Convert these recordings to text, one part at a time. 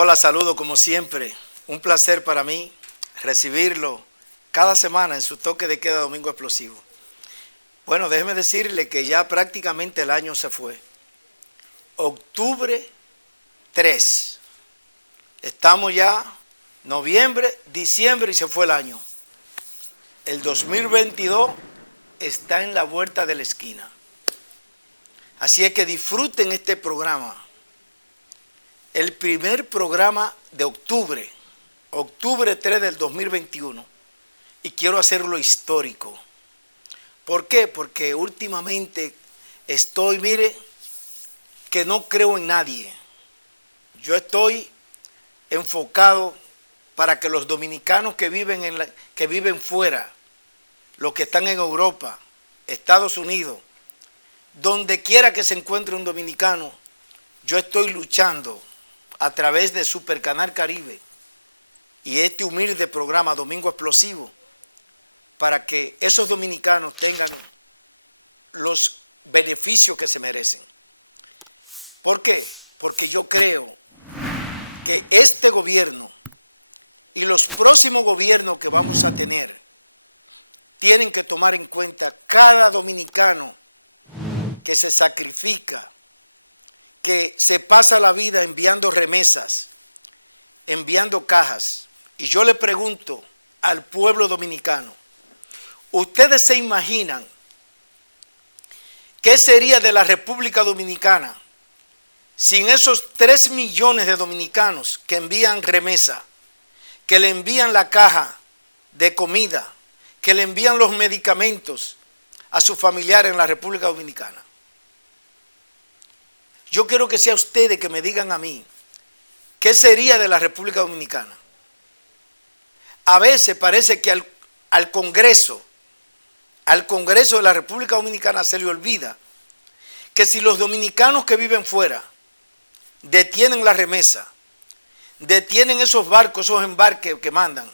Hola, saludo como siempre. Un placer para mí recibirlo cada semana en su toque de queda Domingo Explosivo. Bueno, déjeme decirle que ya prácticamente el año se fue. Octubre 3. Estamos ya noviembre, diciembre y se fue el año. El 2022 está en la vuelta de la esquina. Así es que disfruten este programa. El primer programa de octubre 3 del 2021, y quiero hacerlo histórico. ¿Por qué? Porque últimamente estoy, mire, que no creo en nadie. Yo estoy enfocado para que los dominicanos que viven fuera, los que están en Europa, Estados Unidos, donde quiera que se encuentre un dominicano, yo estoy luchando a través de Supercanal Caribe y este humilde programa Domingo Explosivo para que esos dominicanos tengan los beneficios que se merecen. ¿Por qué? Porque yo creo que este gobierno y los próximos gobiernos que vamos a tener tienen que tomar en cuenta cada dominicano que se sacrifica, que se pasa la vida enviando remesas, enviando cajas. Y yo le pregunto al pueblo dominicano, ¿ustedes se imaginan qué sería de la República Dominicana sin esos 3 millones de dominicanos que envían remesa, que le envían la caja de comida, que le envían los medicamentos a sus familiares en la República Dominicana? Yo quiero que sea ustedes que me digan a mí, ¿qué sería de la República Dominicana? A veces parece que al Congreso de la República Dominicana se le olvida que si los dominicanos que viven fuera detienen la remesa, detienen esos barcos, esos embarques que mandan,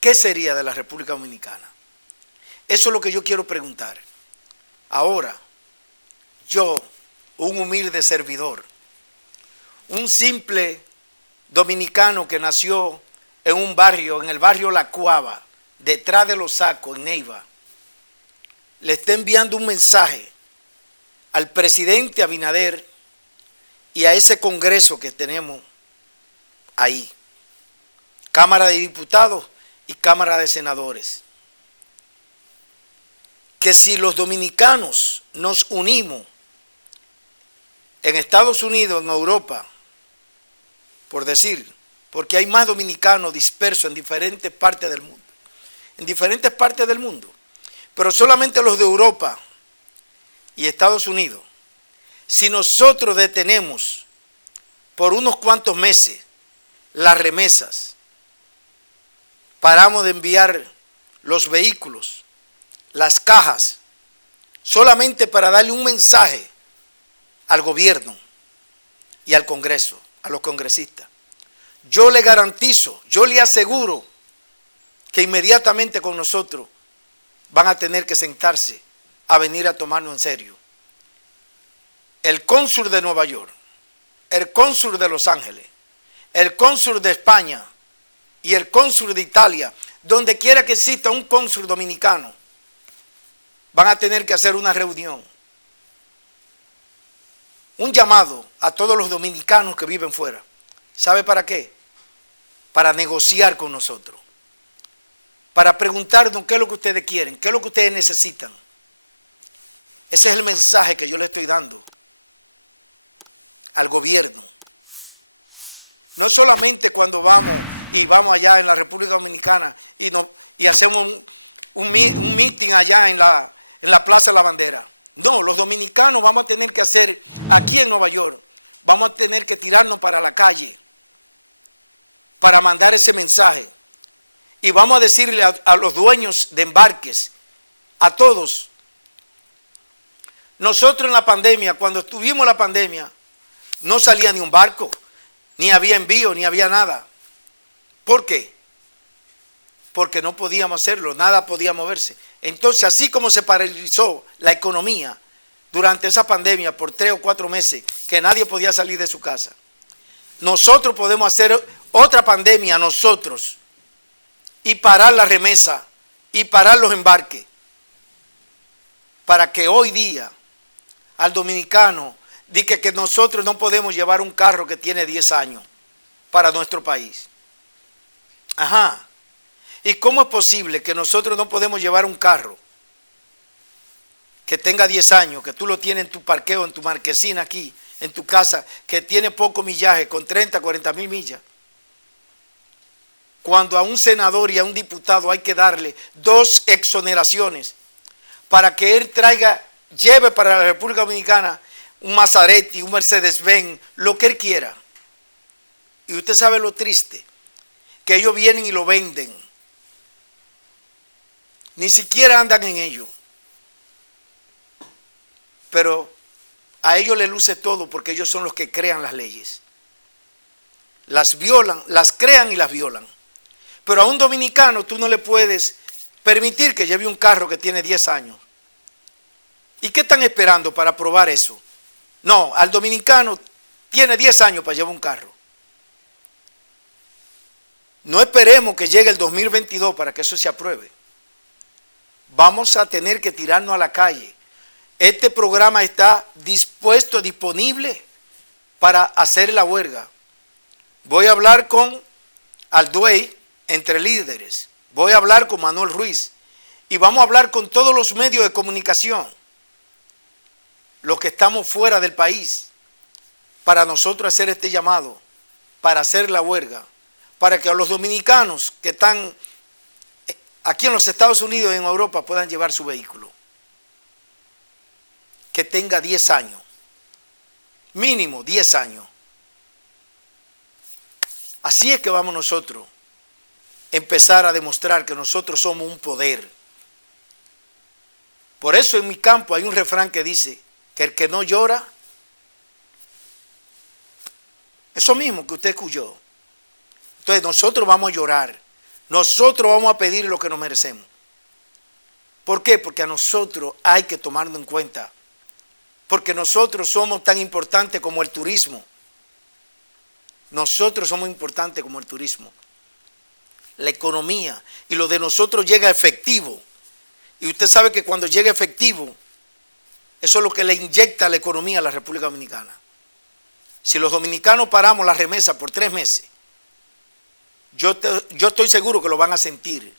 ¿qué sería de la República Dominicana? Eso es lo que yo quiero preguntar. Ahora, yo, un humilde servidor, un simple dominicano que nació en un barrio, en el barrio La Cuava, detrás de Los Sacos, en Neiva, le está enviando un mensaje al presidente Abinader y a ese Congreso que tenemos ahí, Cámara de Diputados y Cámara de Senadores, que si los dominicanos nos unimos en Estados Unidos, en Europa, por decir, porque hay más dominicanos dispersos en diferentes partes del mundo, pero solamente los de Europa y Estados Unidos, si nosotros detenemos por unos cuantos meses las remesas, paramos de enviar los vehículos, las cajas, solamente para darle un mensaje al gobierno y al Congreso, a los congresistas, yo le garantizo, yo le aseguro que inmediatamente con nosotros van a tener que sentarse a venir a tomarnos en serio. El cónsul de Nueva York, el cónsul de Los Ángeles, el cónsul de España y el cónsul de Italia, donde quiera que exista un cónsul dominicano, van a tener que hacer una reunión, un llamado a todos los dominicanos que viven fuera. ¿Sabe para qué? Para negociar con nosotros, para preguntarnos qué es lo que ustedes quieren, qué es lo que ustedes necesitan. Ese es el mensaje que yo le estoy dando al gobierno. No solamente cuando vamos allá en la República Dominicana y hacemos un meeting allá en la Plaza de la Bandera. No, los dominicanos vamos a tener que hacer aquí en Nueva York, vamos a tener que tirarnos para la calle para mandar ese mensaje. Y vamos a decirle a los dueños de embarques, a todos. Nosotros en la pandemia, cuando estuvimos en la pandemia, no salía ni un barco, ni había envío, ni había nada. ¿Por qué? Porque no podíamos hacerlo, nada podía moverse. Entonces, así como se paralizó la economía durante esa pandemia por 3 o 4 meses, que nadie podía salir de su casa, Nosotros podemos hacer otra pandemia nosotros y parar la remesa y parar los embarques para que hoy día al dominicano diga que nosotros no podemos llevar un carro que tiene 10 años para nuestro país. Ajá. ¿Y cómo es posible que nosotros no podemos llevar un carro que tenga 10 años, que tú lo tienes en tu parqueo, en tu marquesina aquí, en tu casa, que tiene poco millaje, con 30, 40 mil millas? Cuando a un senador y a un diputado hay que darle 2 exoneraciones para que él lleve para la República Dominicana un Maserati, un Mercedes-Benz, lo que él quiera. Y usted sabe lo triste, que ellos vienen y lo venden. Ni siquiera andan en ello. Pero a ellos les luce todo porque ellos son los que crean las leyes. Las violan, las crean y las violan. Pero a un dominicano tú no le puedes permitir que lleve un carro que tiene 10 años. ¿Y qué están esperando para aprobar eso? No, al dominicano tiene 10 años para llevar un carro. No esperemos que llegue el 2022 para que eso se apruebe. Vamos a tener que tirarnos a la calle. Este programa está dispuesto, disponible para hacer la huelga. Voy a hablar con Alduey, entre líderes. Voy a hablar con Manuel Ruiz. Y vamos a hablar con todos los medios de comunicación, los que estamos fuera del país, para nosotros hacer este llamado, para hacer la huelga, para que a los dominicanos que están aquí en los Estados Unidos y en Europa puedan llevar su vehículo, que tenga 10 años, mínimo 10 años. Así es que vamos nosotros a empezar a demostrar que nosotros somos un poder. Por eso en mi campo hay un refrán que dice que el que no llora, eso mismo que usted escuchó. Entonces nosotros vamos a llorar, nosotros vamos a pedir lo que nos merecemos. ¿Por qué? Porque a nosotros hay que tomarlo en cuenta, porque nosotros somos tan importantes como el turismo. Nosotros somos importantes como el turismo, la economía, y lo de nosotros llega efectivo. Y usted sabe que cuando llega efectivo, eso es lo que le inyecta a la economía a la República Dominicana. Si los dominicanos paramos la remesa por 3 meses, yo estoy seguro que lo van a sentir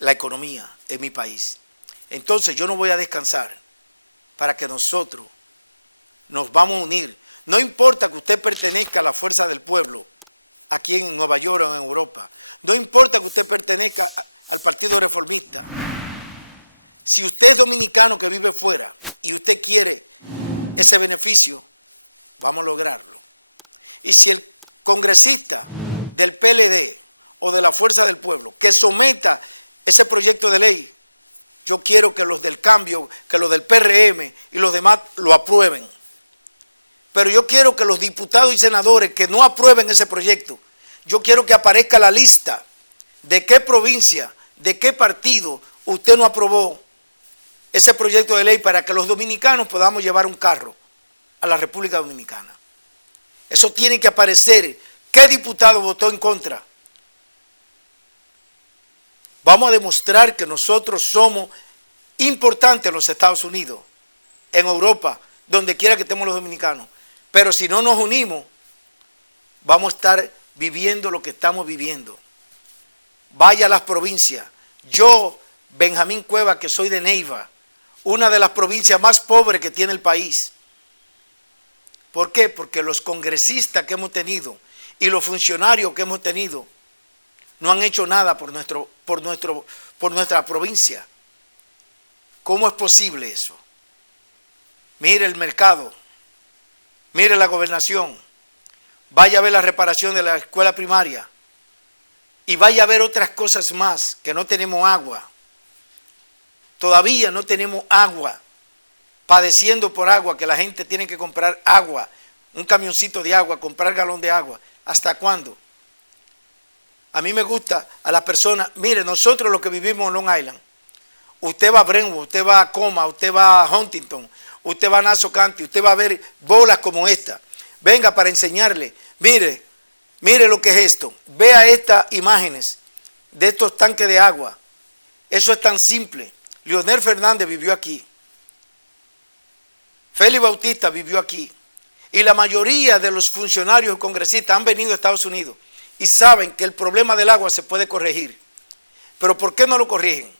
la economía en mi país. Entonces yo no voy a descansar para que nosotros nos vamos a unir. No importa que usted pertenezca a la fuerza del pueblo, aquí en Nueva York o en Europa. No importa que usted pertenezca al Partido Reformista. Si usted es dominicano que vive fuera y usted quiere ese beneficio, vamos a lograrlo. Y si el congresista del PLD o de la Fuerza del Pueblo que someta ese proyecto de ley, yo quiero que los del cambio, que los del PRM y los demás lo aprueben. Pero yo quiero que los diputados y senadores que no aprueben ese proyecto, yo quiero que aparezca la lista de qué provincia, de qué partido usted no aprobó ese proyecto de ley para que los dominicanos podamos llevar un carro a la República Dominicana. Eso tiene que aparecer. ¿Qué diputado votó en contra? Vamos a demostrar que nosotros somos importantes en los Estados Unidos, en Europa, donde quiera que estemos los dominicanos. Pero si no nos unimos, vamos a estar viviendo lo que estamos viviendo. Vaya a las provincias. Yo, Benjamín Cueva, que soy de Neiva, una de las provincias más pobres que tiene el país. ¿Por qué? Porque los congresistas que hemos tenido y los funcionarios que hemos tenido no han hecho nada por nuestra provincia. ¿Cómo es posible eso? Mire el mercado, mire la gobernación, vaya a ver la reparación de la escuela primaria y vaya a ver otras cosas más, que no tenemos agua. Todavía no tenemos agua, padeciendo por agua, que la gente tiene que comprar agua, un camioncito de agua, comprar galón de agua. ¿Hasta cuándo? A mí me gusta a las personas, mire, nosotros los que vivimos en Long Island, usted va a Brentwood, usted va a Coma, usted va a Huntington, usted va a Nassau County, usted va a ver bolas como esta. venga para enseñarle. Mire lo que es esto. Vea estas imágenes de estos tanques de agua. Eso es tan simple. Leonel Fernández vivió aquí. Félix Bautista vivió aquí. Y la mayoría de los funcionarios y congresistas han venido a Estados Unidos y saben que el problema del agua se puede corregir. Pero ¿por qué no lo corrigen?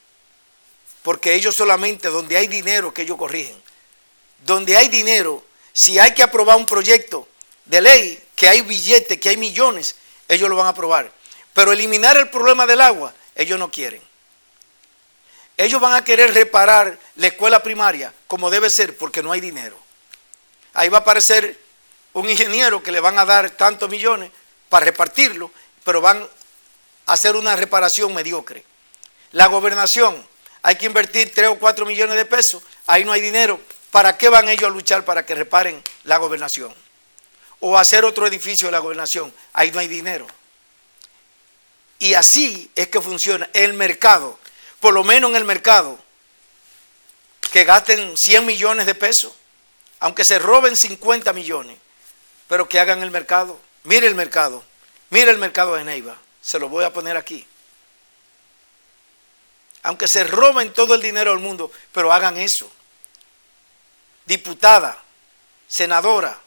Porque ellos solamente, donde hay dinero, que ellos corrigen. Donde hay dinero, si hay que aprobar un proyecto de ley, que hay billetes, que hay millones, ellos lo van a aprobar. Pero eliminar el problema del agua, ellos no quieren. Ellos van a querer reparar la escuela primaria como debe ser, porque no hay dinero. Ahí va a aparecer un ingeniero que le van a dar tantos millones para repartirlo, pero van a hacer una reparación mediocre. La gobernación, hay que invertir 3 o 4 millones de pesos, ahí no hay dinero. ¿Para qué van ellos a luchar para que reparen la gobernación? O hacer otro edificio de la gobernación, ahí no hay dinero. Y así es que funciona el mercado. Por lo menos en el mercado, que gasten 100 millones de pesos, aunque se roben 50 millones, pero que hagan el mercado. Mire el mercado de Neiva, se lo voy a poner aquí. Aunque se roben todo el dinero del mundo, pero hagan eso. Diputada, senadora,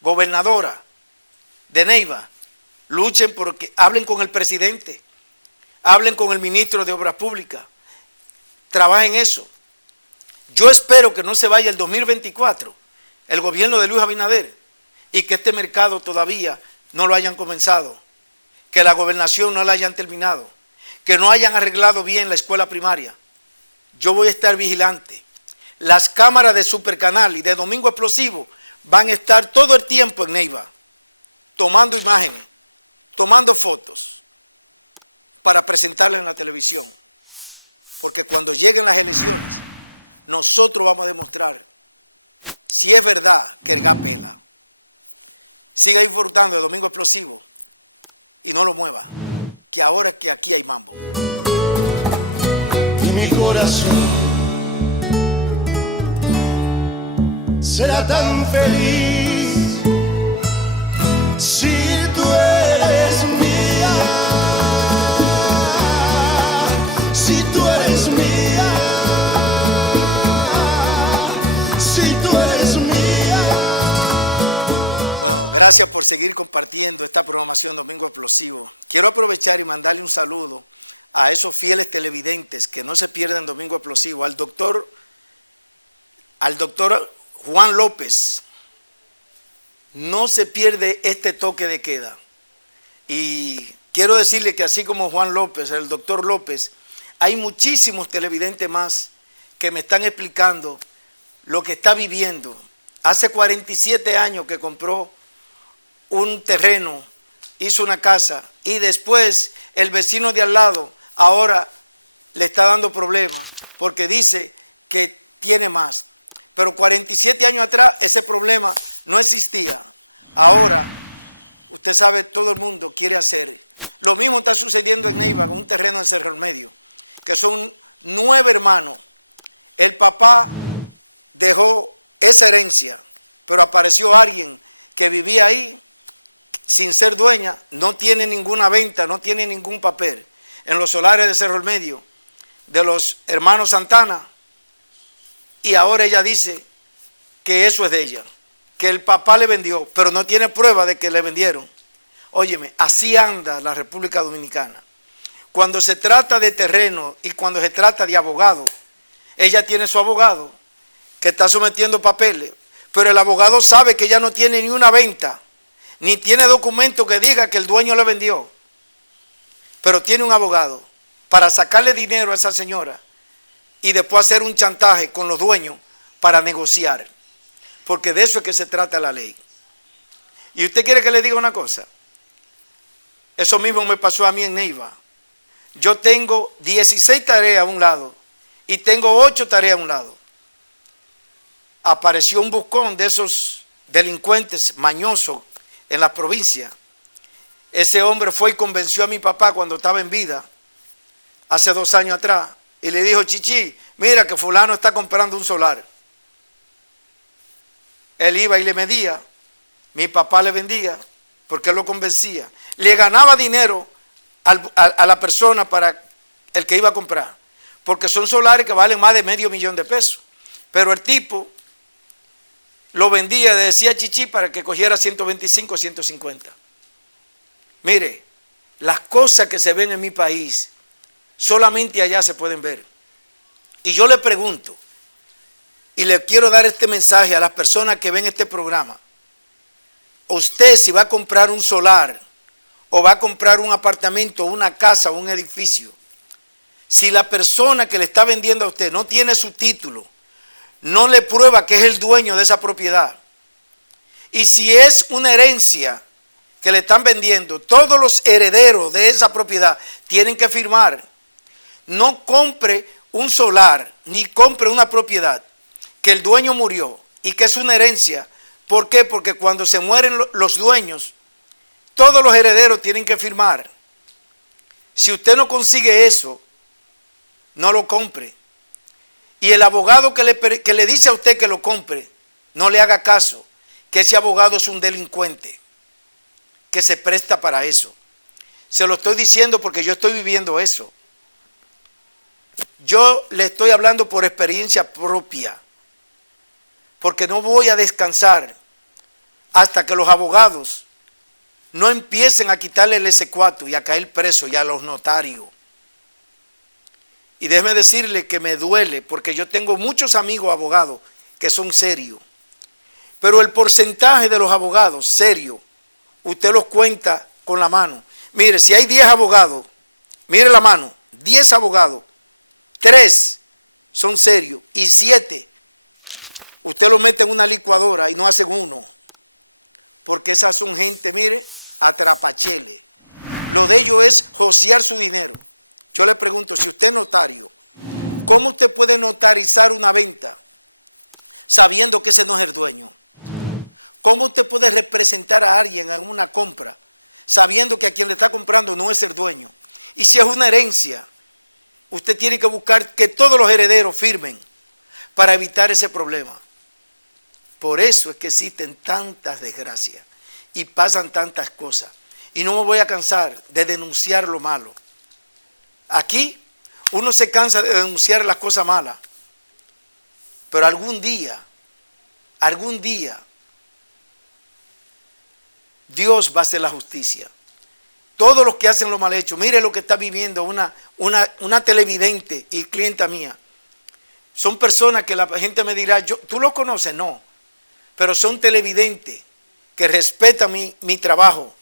gobernadora de Neiva, luchen porque hablen con el presidente, hablen con el ministro de Obras Públicas, trabajen eso. Yo espero que no se vaya el 2024, el gobierno de Luis Abinader, y que este mercado todavía no lo hayan comenzado, que la gobernación no la hayan terminado, que no hayan arreglado bien la escuela primaria. Yo voy a estar vigilante. Las cámaras de Supercanal y de Domingo Explosivo van a estar todo el tiempo en Neiva, tomando imágenes, tomando fotos, para presentarlas en la televisión. Porque cuando lleguen las elecciones, nosotros vamos a demostrar si es verdad que el gas pela. Siga disfrutando de Domingo Explosivo y no lo mueva, que ahora es que aquí hay mambo. Y mi corazón será tan feliz si tú eres mía, si tú eres mía, si tú eres mía. Bueno, gracias por seguir compartiendo esta programación Domingo Explosivo. Quiero aprovechar y mandarle un saludo a esos fieles televidentes que no se pierden Domingo Explosivo, al doctor Juan López. No se pierde este toque de queda. Y quiero decirle que así como Juan López, el doctor López, hay muchísimos televidentes más que me están explicando lo que está viviendo. Hace 47 años que compró un terreno, hizo una casa y después el vecino de al lado ahora le está dando problemas porque dice que tiene más. Pero 47 años atrás ese problema no existía. Ahora, usted sabe, todo el mundo quiere hacer. Lo mismo está sucediendo en Neiva con un terreno en Cerro Medio, que son 9 hermanos. El papá dejó esa herencia, pero apareció alguien que vivía ahí sin ser dueña, no tiene ninguna venta, no tiene ningún papel. En los solares de Cerro Medio, de los hermanos Santana, y ahora ella dice que eso es de ella, que el papá le vendió, pero no tiene prueba de que le vendieron. Óyeme, así anda la República Dominicana. Cuando se trata de terreno y cuando se trata de abogado, ella tiene su abogado que está sometiendo papeles, pero el abogado sabe que ella no tiene ni una venta, ni tiene documento que diga que el dueño le vendió, pero tiene un abogado para sacarle dinero a esa señora y después hacer un chantaje con los dueños para negociar, porque de eso es que se trata la ley. Y usted quiere que le diga una cosa, eso mismo me pasó a mí en Neiva. Yo tengo 16 tareas a un lado y tengo 8 tareas a un lado. Apareció un buscón de esos delincuentes mañosos en la provincia. Ese hombre fue y convenció a mi papá cuando estaba en vida, hace 2 años atrás, y le dijo: Chichi, mira que fulano está comprando un solar. Él iba y le medía Mi papá le vendía porque él lo convencía. Le ganaba dinero a la persona para el que iba a comprar. Porque son solares que valen más de $500,000 Pero el tipo lo vendía, le decía chichi para que cogiera 125 o 150. Mire, las cosas que se ven en mi país, solamente allá se pueden ver. Y yo le pregunto, y le quiero dar este mensaje a las personas que ven este programa. Usted, si va a comprar un solar, o va a comprar un apartamento, una casa, un edificio, si la persona que le está vendiendo a usted no tiene su título, no le prueba que es el dueño de esa propiedad, y si es una herencia que le están vendiendo, todos los herederos de esa propiedad tienen que firmar. No compre un solar, ni compre una propiedad que el dueño murió y que es una herencia. ¿Por qué? Porque cuando se mueren los dueños, todos los herederos tienen que firmar. Si usted no consigue eso, no lo compre. Y el abogado que le dice a usted que lo compre, no le haga caso, que ese abogado es un delincuente, que se presta para eso. Se lo estoy diciendo porque yo estoy viviendo eso. Yo le estoy hablando por experiencia propia, porque no voy a descansar hasta que los abogados no empiecen a quitarle el S4 y a caer preso y a los notarios. Y déjeme decirle que me duele, porque yo tengo muchos amigos abogados que son serios, pero el porcentaje de los abogados serios, usted los cuenta con la mano. Mire, si hay 10 abogados, mire la mano, 10 abogados, 3 son serios y 7 usted los mete en una licuadora y no hacen uno. Porque esas son gente, mire, atrapachele. Lo de ellos es josear su dinero. Yo le pregunto, si usted es notario, ¿cómo usted puede notarizar una venta sabiendo que ese no es el dueño? ¿Cómo usted puede representar a alguien en una compra sabiendo que a quien le está comprando no es el dueño? Y si es una herencia, usted tiene que buscar que todos los herederos firmen para evitar ese problema. Por eso es que existen tantas desgracias y pasan tantas cosas. Y no me voy a cansar de denunciar lo malo. Aquí uno se cansa de denunciar las cosas malas, pero algún día, Dios va a hacer la justicia. Todos los que hacen lo mal hecho, mire lo que está viviendo una televidente y clienta mía. Son personas que la gente me dirá, ¿tú los conoces? No, pero son televidentes que respetan mi trabajo,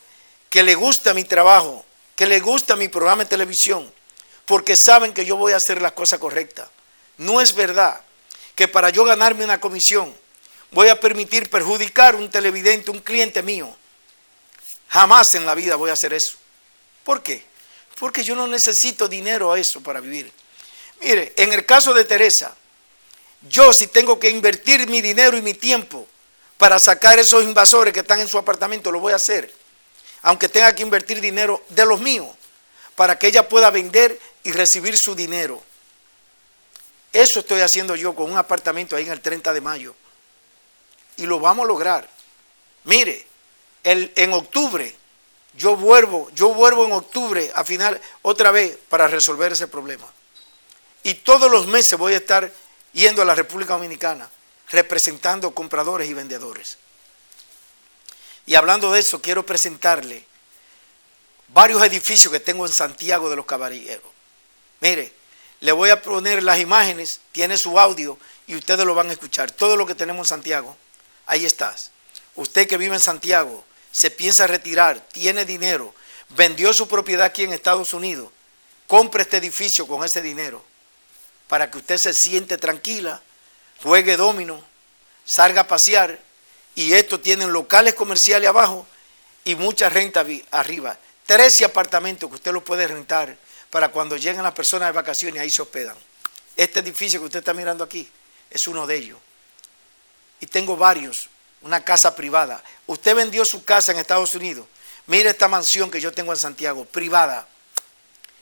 que les gusta mi trabajo, que les gusta mi programa de televisión, porque saben que yo voy a hacer las cosas correctas. No es verdad que para yo ganarme una comisión voy a permitir perjudicar a un televidente, un cliente mío. Jamás en la vida voy a hacer eso. ¿Por qué? Porque yo no necesito dinero a eso para vivir. Mire, en el caso de Teresa, yo si tengo que invertir mi dinero y mi tiempo para sacar esos invasores que están en su apartamento, lo voy a hacer. Aunque tenga que invertir dinero de los míos, para que ella pueda vender y recibir su dinero. Eso estoy haciendo yo con un apartamento ahí en el 30 de mayo. Y lo vamos a lograr. Mire, en octubre, yo vuelvo en octubre a final otra vez para resolver ese problema. Y todos los meses voy a estar yendo a la República Dominicana representando compradores y vendedores. Y hablando de eso, quiero presentarle varios edificios que tengo en Santiago de los Caballeros. Mire, le voy a poner las imágenes, tiene su audio y ustedes lo van a escuchar. Todo lo que tenemos en Santiago, ahí estás. Usted que vive en Santiago, se piensa retirar, tiene dinero, vendió su propiedad aquí en Estados Unidos, compre este edificio con ese dinero para que usted se siente tranquila, juegue dominó, salga a pasear, y estos tienen locales comerciales abajo y mucha renta arriba. 13 apartamentos que usted los puede rentar para cuando lleguen las personas de vacaciones, ahí se hospedan. Este edificio que usted está mirando aquí es uno de ellos. Y tengo varios, una casa privada. Usted vendió su casa en Estados Unidos. Mire esta mansión que yo tengo en Santiago, privada.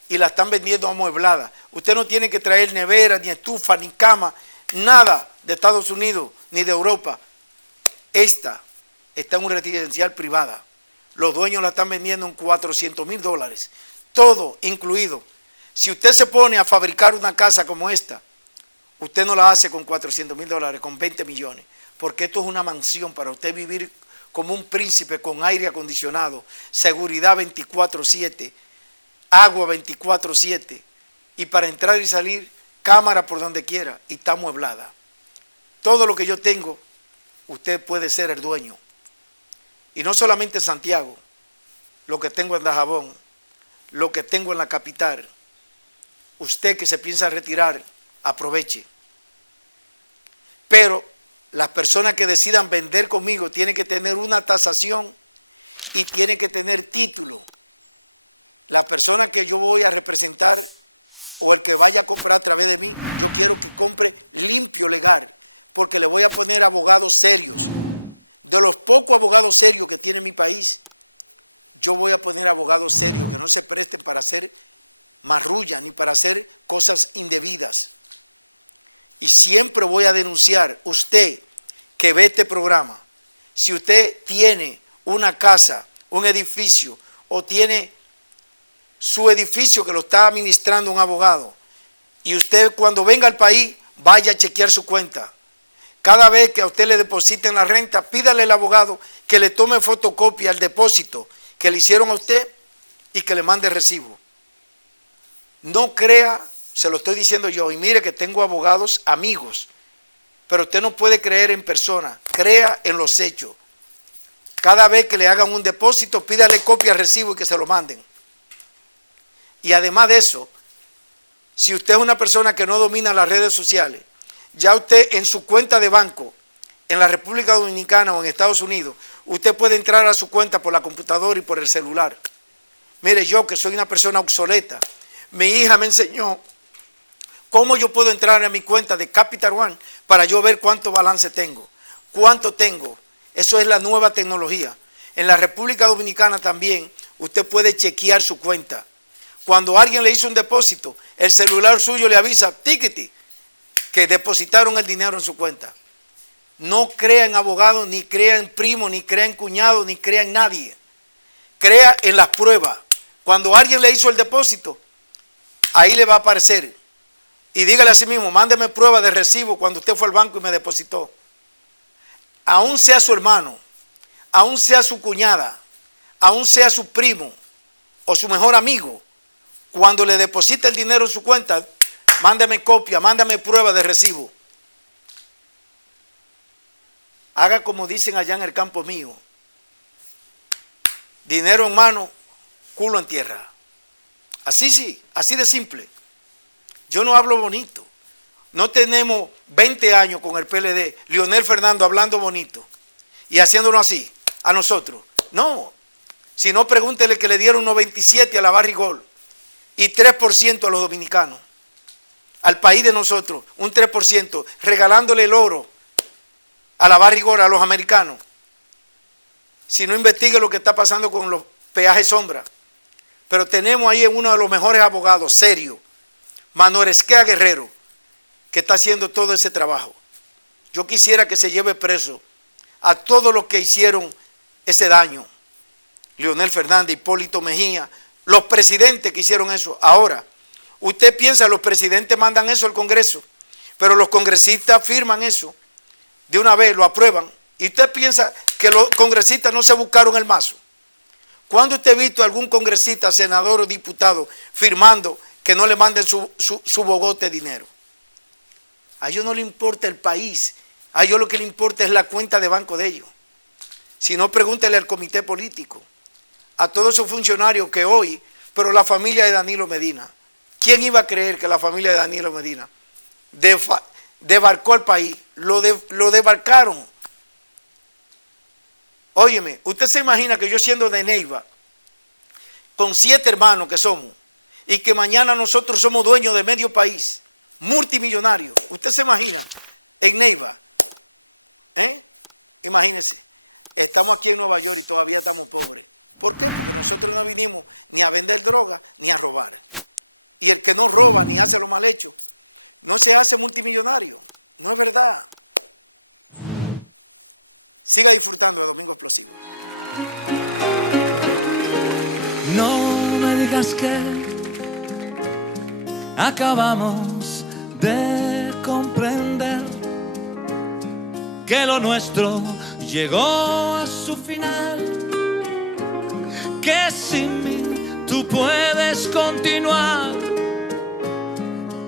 Y la están vendiendo amueblada. Usted no tiene que traer nevera, ni estufa, ni cama, nada de Estados Unidos, ni de Europa. Esta está en un residencial privada. Los dueños la están vendiendo en $400,000. Todo incluido. Si usted se pone a fabricar una casa como esta, usted no la hace con $400,000, con 20 millones. Porque esto es una mansión para usted vivir como un príncipe, con aire acondicionado, seguridad 24/7, agua 24/7, y para entrar y salir, cámara por donde quiera, y está amueblada. Todo lo que yo tengo, usted puede ser el dueño. Y no solamente en Santiago, lo que tengo en Dajabón, lo que tengo en la capital. Usted que se piensa retirar, aproveche. Pero las personas que decidan vender conmigo tienen que tener una tasación y tienen que tener título. La persona que yo voy a representar o el que vaya a comprar a través de mí, yo quiero que compre limpio, legal, porque le voy a poner abogados serios. De los pocos abogados serios que tiene mi país, yo voy a poner abogados serios que no se presten para hacer marrulla ni para hacer cosas indebidas. Y siempre voy a denunciar, usted que ve este programa, si usted tiene una casa, un edificio, o tiene su edificio que lo está administrando un abogado, y usted cuando venga al país, vaya a chequear su cuenta. Cada vez que a usted le depositen la renta, pídale al abogado que le tome fotocopia al depósito que le hicieron a usted y que le mande recibo. No crea, se lo estoy diciendo yo, y mire que tengo abogados amigos, pero usted no puede creer en persona, crea en los hechos. Cada vez que le hagan un depósito, pídale copia al recibo y que se lo manden. Y además de eso, si usted es una persona que no domina las redes sociales, ya usted en su cuenta de banco, en la República Dominicana o en Estados Unidos, usted puede entrar a su cuenta por la computadora y por el celular. Mire, yo que soy una persona obsoleta, mi hija me enseñó cómo yo puedo entrar a mi cuenta de Capital One para yo ver cuánto balance tengo, cuánto tengo. Eso es la nueva tecnología. En la República Dominicana también usted puede chequear su cuenta. Cuando alguien le hizo un depósito, el celular suyo le avisa, tiquiti, que depositaron el dinero en su cuenta. No crea en abogado, ni crea en primo, ni crea en cuñado, ni crea en nadie. Crea en las pruebas. Cuando alguien le hizo el depósito, ahí le va a aparecer. Y dígale a sí mismo, mándeme prueba de recibo cuando usted fue al banco y me depositó. Aún sea su hermano, aún sea su cuñada, aún sea su primo o su mejor amigo, cuando le deposita el dinero en su cuenta, mándame copia, mándame prueba de recibo. Haga como dicen allá en el campo mío. Dinero en mano, culo en tierra. Así sí, así de simple. Yo no hablo bonito. No tenemos 20 años con el PLD, Leonel Fernández hablando bonito y haciéndolo así a nosotros. No, si no, pregúntele que le dieron 97 a la Barrigol y 3% a los dominicanos. Al país de nosotros, un 3%, regalándole el oro a la Barrigol, a los americanos. Si no, investigue lo que está pasando con los peajes sombra. Pero tenemos ahí uno de los mejores abogados, serio, Manuel Esquea Guerrero, que está haciendo todo ese trabajo. Yo quisiera que se lleve preso a todos los que hicieron ese daño. Leonel Fernández, Hipólito Mejía, los presidentes que hicieron eso. Ahora, usted piensa, los presidentes mandan eso al Congreso, pero los congresistas firman eso, de una vez lo aprueban. Y usted piensa que los congresistas no se buscaron el mazo. ¿Cuándo usted ha visto a algún congresista, senador o diputado firmando que no le manden su bogote de dinero? A ellos no le importa el país, a ellos lo que le importa es la cuenta de banco de ellos. Si no, pregúntele al comité político, a todos esos funcionarios que hoy, pero la familia de Danilo Medina, ¿quién iba a creer que la familia de Danilo Medina debarcó al país? Lo debarcaron. Óyeme, usted se imagina que yo siendo de Neiva, con 7 hermanos que somos, y que mañana nosotros somos dueños de medio país, multimillonarios. Usted se imagina en Neiva, imagínense, estamos aquí en Nueva York y todavía estamos pobres. ¿Por qué? Porque nosotros no vinimos ni a vender droga ni a robar. Y el que no roba ni hace lo mal hecho, no se hace multimillonario. No es verdad. Siga disfrutando de Domingo Explosivo. No me digas que acabamos de comprender que lo nuestro llegó a su final, que sin mí tú puedes continuar.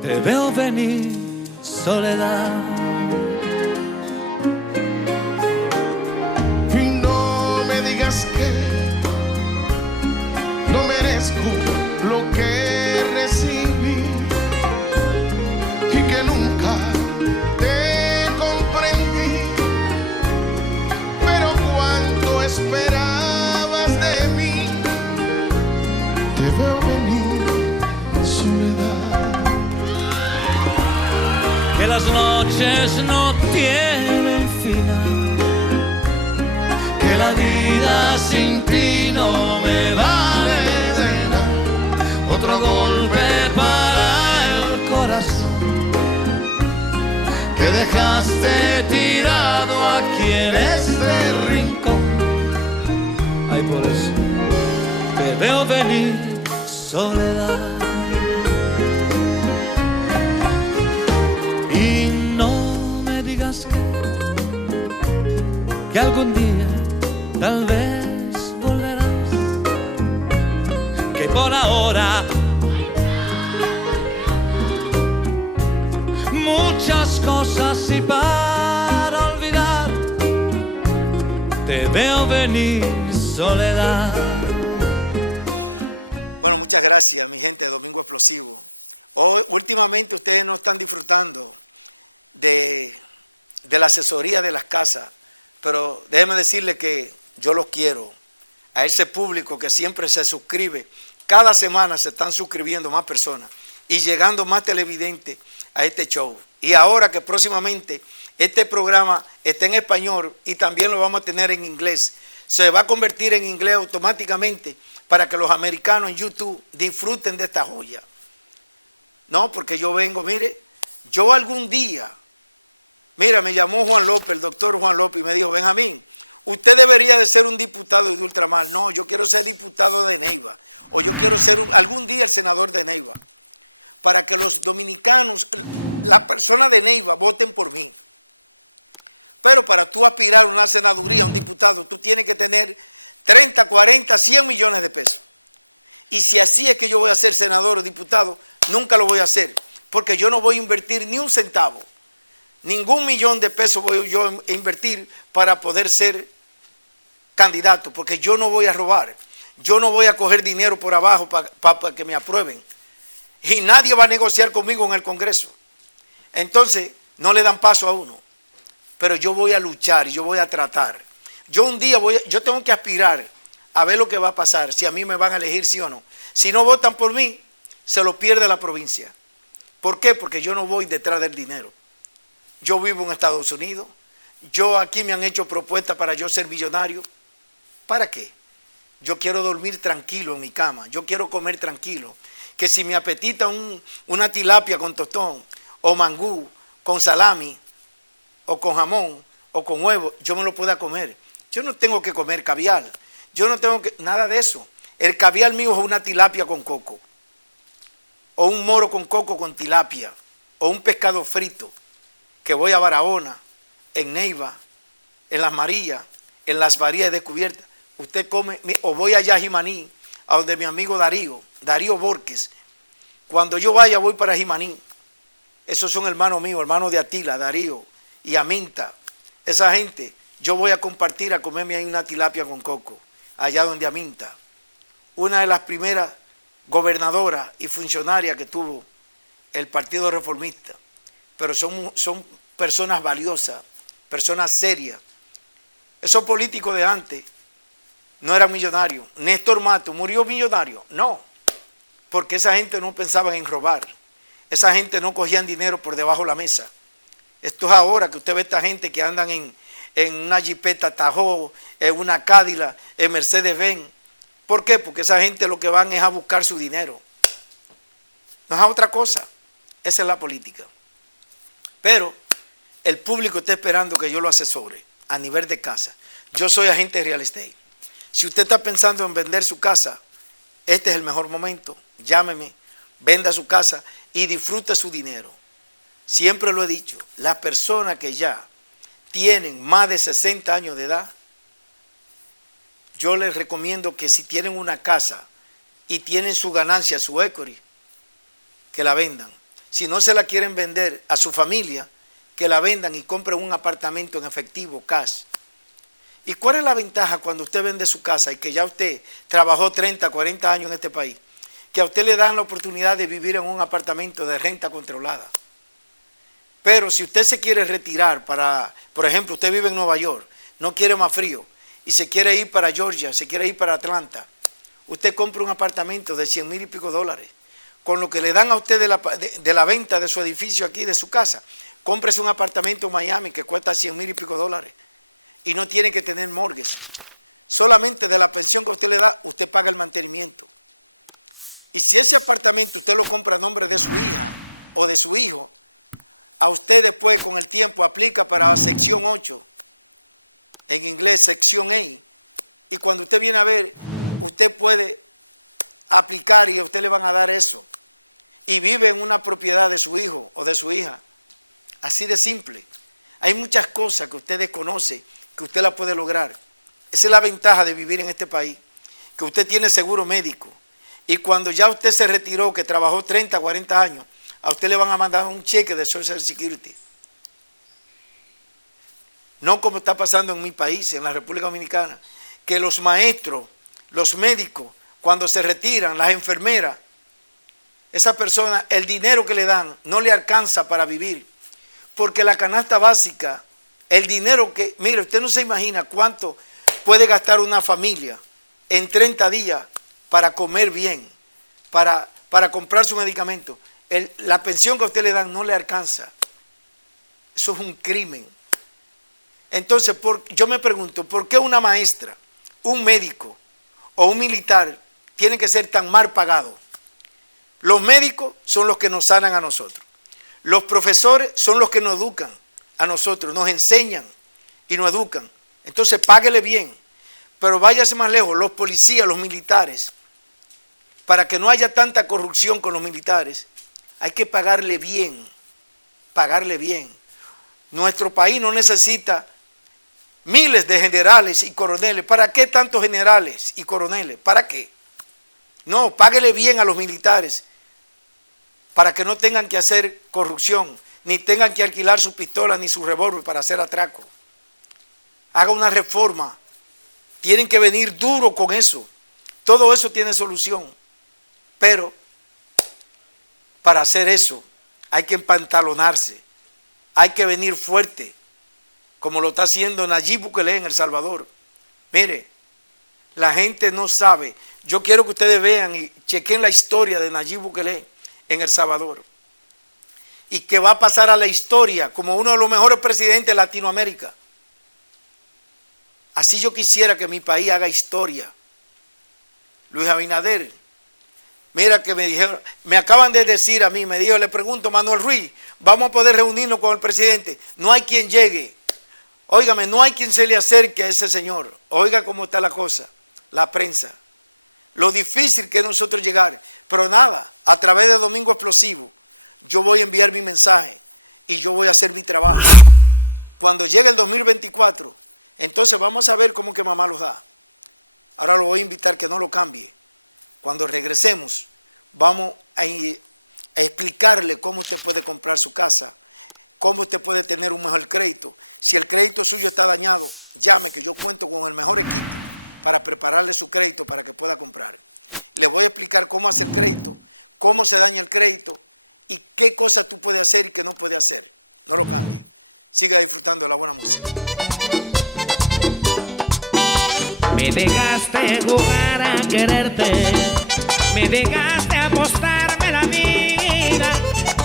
Te veo venir, soledad. Y no me digas que no merezco lo que recibí y que nunca te comprendí. Pero cuánto esperabas de mí, te veo venir, soledad. Que las noches no tienen final, que la vida sin ti no me vale de nada. Otro golpe para el corazón que dejaste tirado aquí en este rincón. Ay, por eso te veo venir, soledad. Y no me digas que algún día tal vez volverás, que por ahora muchas cosas y para olvidar te veo venir, soledad. Bueno, muchas gracias, mi gente de Domingo Explosivo. Hoy, últimamente ustedes no están disfrutando de la asesoría de las casas, pero déjenme decirles que yo los quiero. A ese público que siempre se suscribe, cada semana se están suscribiendo más personas y llegando más televidentes a este show. Y ahora que próximamente este programa está en español y también lo vamos a tener en inglés, se va a convertir en inglés automáticamente para que los americanos en YouTube disfruten de esta joya. No, porque yo vengo, mire, yo algún día, mira, me llamó Juan López, el doctor Juan López, y me dijo, Benjamín, usted debería de ser un diputado de ultramar. No, yo quiero ser diputado de Neiva, o yo quiero ser algún día el senador de Neiva, para que los dominicanos, las personas de Neiva, voten por mí. Pero para tú aspirar a una senaduría, a un diputado, tú tienes que tener 30, 40, 100 millones de pesos. Y si así es que yo voy a ser senador o diputado, nunca lo voy a hacer, porque yo no voy a invertir ni un centavo. Ningún millón de pesos voy yo a invertir para poder ser candidato, porque yo no voy a robar. Yo no voy a coger dinero por abajo para que me aprueben. Y nadie va a negociar conmigo en el Congreso. Entonces, no le dan paso a uno. Pero yo voy a luchar y yo voy a tratar. Yo un día yo tengo que aspirar a ver lo que va a pasar, si a mí me van a elegir sí o no. Si no votan por mí, se lo pierde la provincia. ¿Por qué? Porque yo no voy detrás del dinero. Yo vivo en Estados Unidos. Yo aquí me han hecho propuestas para yo ser millonario. ¿Para qué? Yo quiero dormir tranquilo en mi cama. Yo quiero comer tranquilo. Que si me apetita una tilapia con tostón, o mangú, con salami, o con jamón, o con huevo, yo me lo pueda comer. Yo no tengo que comer caviar. Yo no tengo que... Nada de eso. El caviar mío es una tilapia con coco. O un moro con coco con tilapia. O un pescado frito. Que voy a Barahona, en Neiva, en Las Marías, en Las Varías descubiertas. Usted come, o voy allá a Jimaní, a donde mi amigo Darío Borges. Cuando yo vaya voy para Jimaní. Esos son hermanos míos, hermanos de Atila, Darío y Aminta. Esa gente, yo voy a compartir a comerme ahí una tilapia con coco, allá donde Aminta. Una de las primeras gobernadoras y funcionarias que tuvo el Partido Reformista. Pero son personas valiosas, personas serias. Esos políticos de antes no eran millonarios. Néstor Mato murió millonario. No, porque esa gente no pensaba en robar. Esa gente no cogían dinero por debajo de la mesa. Esto es ahora que usted ve a esta gente que andan en una Jeepeta Tahoe, en una Cadillac, en Mercedes-Benz. ¿Por qué? Porque esa gente lo que van es a buscar su dinero. No es a otra cosa. Esa es la política. Pero el público está esperando que yo lo asesore. a nivel de casa. Yo soy agente de real estate. Si usted está pensando en vender su casa, este es el mejor momento. Llámeme, venda su casa y disfrute su dinero. Siempre lo he dicho, las personas que ya tienen más de 60 años de edad, yo les recomiendo que si tienen una casa y tienen su ganancia, su equity, que la vendan. Si no se la quieren vender a su familia, que la vendan y compren un apartamento en efectivo, cash. ¿Y cuál es la ventaja cuando usted vende su casa y que ya usted trabajó 30, 40 años en este país? Que a usted le dan la oportunidad de vivir en un apartamento de renta controlada. Pero si usted se quiere retirar para, por ejemplo, usted vive en Nueva York, no quiere más frío, y se quiere ir para Georgia, se quiere ir para Atlanta, usted compra un apartamento de 100,000 y pico dólares. Con lo que le dan a usted de la venta de su edificio aquí, de su casa, cómprese un apartamento en Miami que cuesta 100,000 y pico dólares. Y no tiene que tener mortgage. Solamente de la pensión que usted le da, usted paga el mantenimiento. Y si ese apartamento usted lo compra a nombre de su hija o de su hijo, a usted después con el tiempo aplica para sección 8, en inglés sección A, y cuando usted viene a ver, usted puede aplicar y a usted le van a dar eso. Y vive en una propiedad de su hijo o de su hija. Así de simple. Hay muchas cosas que usted desconoce que usted la puede lograr. Esa es la ventaja de vivir en este país, que usted tiene seguro médico. Y cuando ya usted se retiró, que trabajó 30, 40 años, a usted le van a mandar un cheque de Social Security. No como está pasando en mi país, en la República Dominicana, que los maestros, los médicos, cuando se retiran, las enfermeras, esa persona, el dinero que le dan no le alcanza para vivir. Porque la canasta básica, el dinero que, mire, usted no se imagina cuánto puede gastar una familia en 30 días para comer bien, para comprar su medicamento. La pensión que a usted le dan no le alcanza. Eso es un crimen. Entonces, yo me pregunto, ¿por qué una maestra, un médico o un militar tienen que ser tan mal pagados? Los médicos son los que nos sanan a nosotros. Los profesores son los que nos educan a nosotros, nos enseñan y nos educan. Entonces, páguele bien. Pero váyase más lejos, los policías, los militares, para que no haya tanta corrupción con los militares, hay que pagarle bien, pagarle bien. Nuestro país no necesita miles de generales y coroneles. ¿Para qué tantos generales y coroneles? ¿Para qué? No, páguele bien a los militares para que no tengan que hacer corrupción, ni tengan que alquilar sus pistolas ni sus revólveres para hacer atraco. Haga una reforma. Tienen que venir duro con eso. Todo eso tiene solución. Pero para hacer eso hay que empantalonarse. Hay que venir fuerte, como lo está haciendo Nayib Bukele en El Salvador. Mire, la gente no sabe. Yo quiero que ustedes vean y chequen la historia de Nayib Bukele en El Salvador. Y que va a pasar a la historia como uno de los mejores presidentes de Latinoamérica. Así yo quisiera que mi país haga historia. Luis Abinader, mira que me dijeron, me acaban de decir a mí, me dijo, le pregunto, Manuel Ruiz, vamos a poder reunirnos con el presidente. No hay quien llegue. Óigame, no hay quien se le acerque a ese señor. Oiga cómo está la cosa, la prensa. Lo difícil que es nosotros llegar. Pero nada, a través de Domingo Explosivo, yo voy a enviar mi mensaje y yo voy a hacer mi trabajo. Cuando llegue el 2024, entonces vamos a ver cómo que mamá los da. Ahora lo voy a invitar que no lo cambie. Cuando regresemos, vamos a explicarle cómo usted puede comprar su casa, cómo usted puede tener un mejor crédito. Si el crédito suyo está dañado, llame, que yo cuento con el mejor equipo para prepararle su crédito para que pueda comprar. Le voy a explicar cómo hacer crédito, cómo se daña el crédito y qué cosas tú puedes hacer y qué no puedes hacer. No lo cambie. Siga disfrutando de la buena música. Me dejaste jugar a quererte, me dejaste apostarme la vida,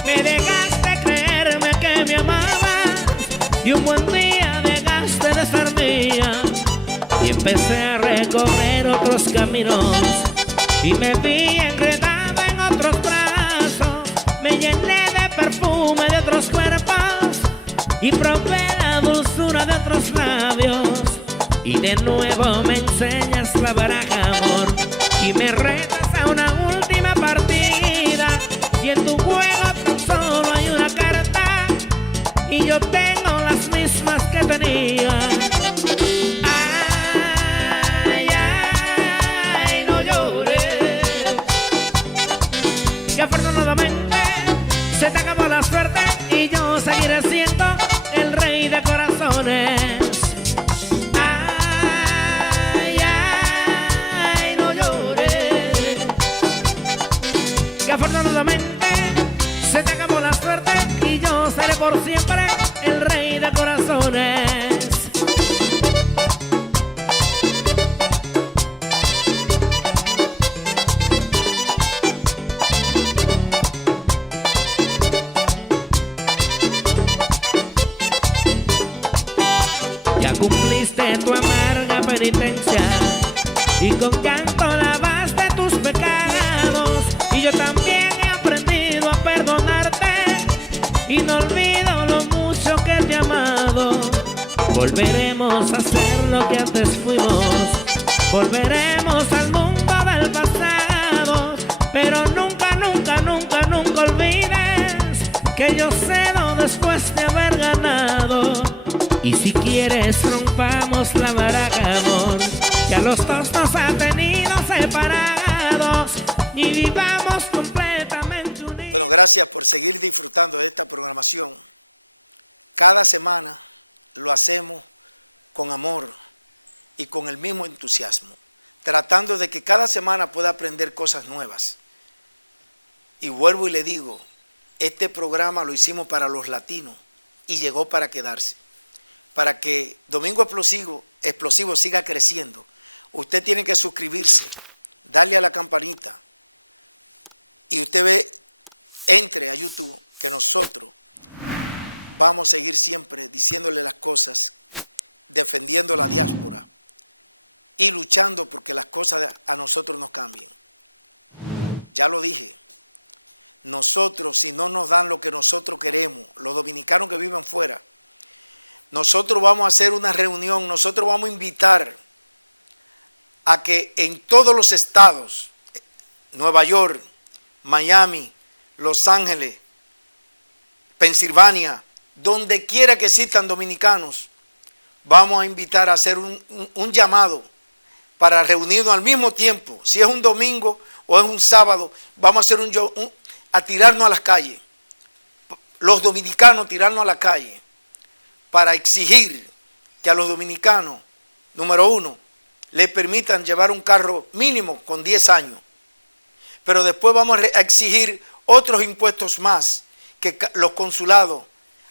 me dejaste creerme que me amabas y un buen día dejaste de ser mía y empecé a recorrer otros caminos y me vi enredada en otros brazos, me llené de perfume de otros cuerpos y probé la dulzura de otros labios. de nuevo me enseñas la baraja, amor, y me retas a una última partida. Y en tu juego tan solo hay una carta, y yo tengo las mismas que tenía. Ay, ay, no llores, que afortunadamente se te acabó la suerte y yo seguiré siendo el rey de corazones. Ay, ay, no llores, que afortunadamente se te acabó la suerte y yo seré por siempre el rey de corazones. Ya cumpliste tu amarga penitencia y con canto lavaste tus pecados, y yo también he aprendido a perdonarte y no olvido lo mucho que te he amado. Volveremos a ser lo que antes fuimos, volveremos al mundo del pasado, pero nunca, nunca, nunca, nunca olvides que yo cedo después de haber ganado. Y si quieres rompamos la baraja, amor, ya los dos nos ha tenido separados y vivamos completamente unidos. Bueno, gracias por seguir disfrutando de esta programación. Cada semana lo hacemos con amor y con el mismo entusiasmo, tratando de que cada semana pueda aprender cosas nuevas. Y vuelvo y le digo, este programa lo hicimos para los latinos y llegó para quedarse. Para que Domingo Explosivo siga creciendo, usted tiene que suscribirse, darle a la campanita y usted entre a YouTube, que nosotros vamos a seguir siempre diciéndole las cosas, defendiendo la diáspora y luchando porque las cosas a nosotros nos cambien. Ya lo dije, nosotros, si no nos dan lo que nosotros queremos, los dominicanos que viven fuera, nosotros vamos a hacer una reunión, nosotros vamos a invitar a que en todos los estados, Nueva York, Miami, Los Ángeles, Pensilvania, donde quiera que existan dominicanos, vamos a invitar a hacer un llamado para reunirnos al mismo tiempo. Si es un domingo o es un sábado, vamos a hacer a tirarnos a las calles. Los dominicanos tirarnos a la calle para exigir que a los dominicanos, número uno, le permitan llevar un carro mínimo con 10 años. Pero después vamos a exigir otros impuestos más que los consulados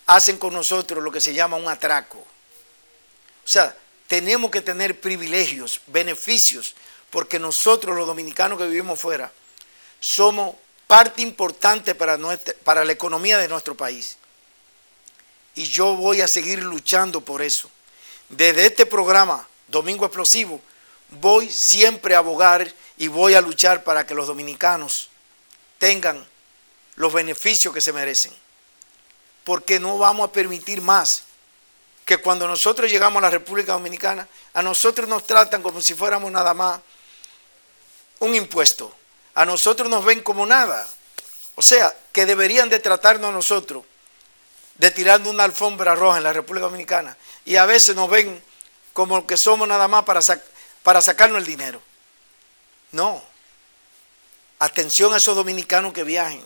hacen con nosotros, lo que se llama un atraco. O sea, tenemos que tener privilegios, beneficios, porque nosotros los dominicanos que vivimos fuera somos parte importante para la economía de nuestro país. Y yo voy a seguir luchando por eso. Desde este programa, Domingo Explosivo, voy siempre a abogar y voy a luchar para que los dominicanos tengan los beneficios que se merecen. Porque no vamos a permitir más que cuando nosotros llegamos a la República Dominicana, a nosotros nos tratan como si fuéramos nada más un impuesto. A nosotros nos ven como nada. O sea, que deberían de tratarnos a nosotros de tirando una alfombra roja en la República Dominicana, y a veces nos ven como que somos nada más para sacarnos el dinero. No. Atención a esos dominicanos que viajen.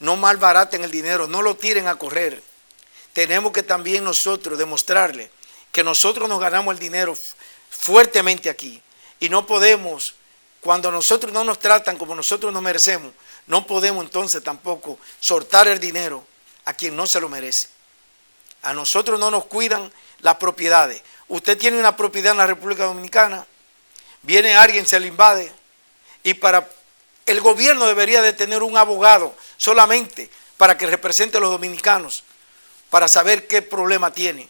No malbaraten el dinero, no lo tiren a correr. Tenemos que también nosotros demostrarle que nosotros nos ganamos el dinero fuertemente aquí, y no podemos, cuando nosotros no nos tratan como nosotros nos merecemos, no podemos entonces tampoco soltar el dinero a quien no se lo merece. A nosotros no nos cuidan las propiedades. Usted tiene una propiedad en la República Dominicana, viene alguien, se le invade, y el gobierno debería de tener un abogado solamente para que represente a los dominicanos, para saber qué problema tiene.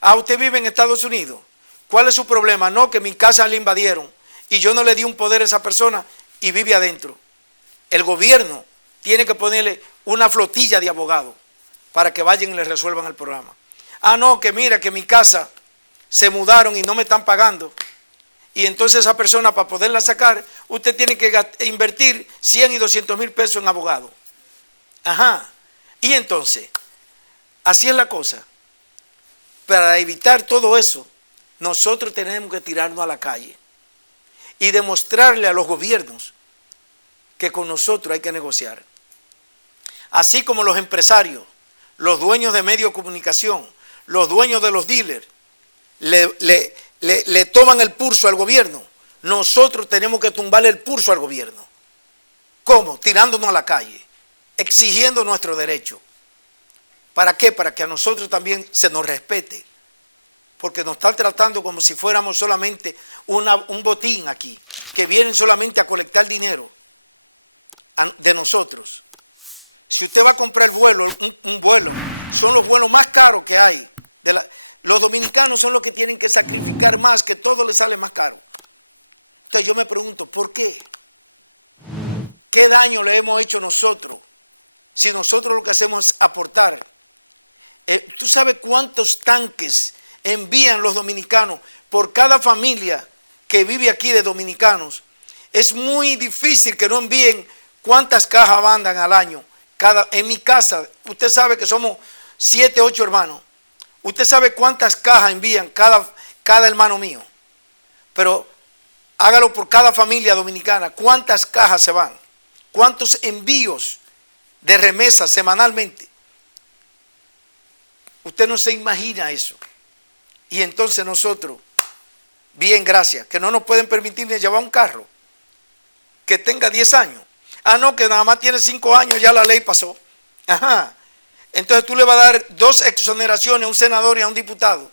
Ah, usted vive en Estados Unidos, ¿cuál es su problema? No, que mi casa le invadieron y yo no le di un poder a esa persona y vive adentro. El gobierno tiene que ponerle una flotilla de abogados para que vayan y le resuelvan el programa. Ah, no, que mira que mi casa se mudaron y no me están pagando. Y entonces esa persona, para poderla sacar, usted tiene que invertir 100 y 200 mil pesos en abogado. Ajá. Y entonces, así es la cosa. Para evitar todo eso, nosotros tenemos que tirarnos a la calle y demostrarle a los gobiernos que con nosotros hay que negociar. Así como los empresarios, los dueños de medios de comunicación, los dueños de los dealers, le toman el pulso al gobierno, nosotros tenemos que tumbarle el pulso al gobierno. ¿Cómo? Tirándonos a la calle, exigiendo nuestro derecho. ¿Para qué? Para que a nosotros también se nos respete. Porque nos están tratando como si fuéramos solamente un botín aquí, que vienen solamente a colectar dinero de nosotros. Si usted va a comprar un vuelo, son los vuelos más caros que hay. Los dominicanos son los que tienen que sacrificar más, que todo les sale más caro. Entonces yo me pregunto, ¿por qué? ¿Qué daño le hemos hecho nosotros? Si nosotros lo que hacemos es aportar. ¿Tú sabes cuántos tanques envían los dominicanos por cada familia que vive aquí de dominicanos? Es muy difícil que no envíen cuántas cajas mandan al año. En mi casa, usted sabe que somos 7, 8 hermanos. Usted sabe cuántas cajas envían cada hermano mío. Pero hágalo por cada familia dominicana. ¿Cuántas cajas se van? ¿Cuántos envíos de remesas semanalmente? Usted no se imagina eso. Y entonces nosotros, bien, gracias, que no nos pueden permitir ni llevar un carro que tenga 10 años. Ah, no, que nada más tiene 5 años, ya la ley pasó. Ajá. Entonces tú le vas a dar 2 exoneraciones a un senador y a un diputado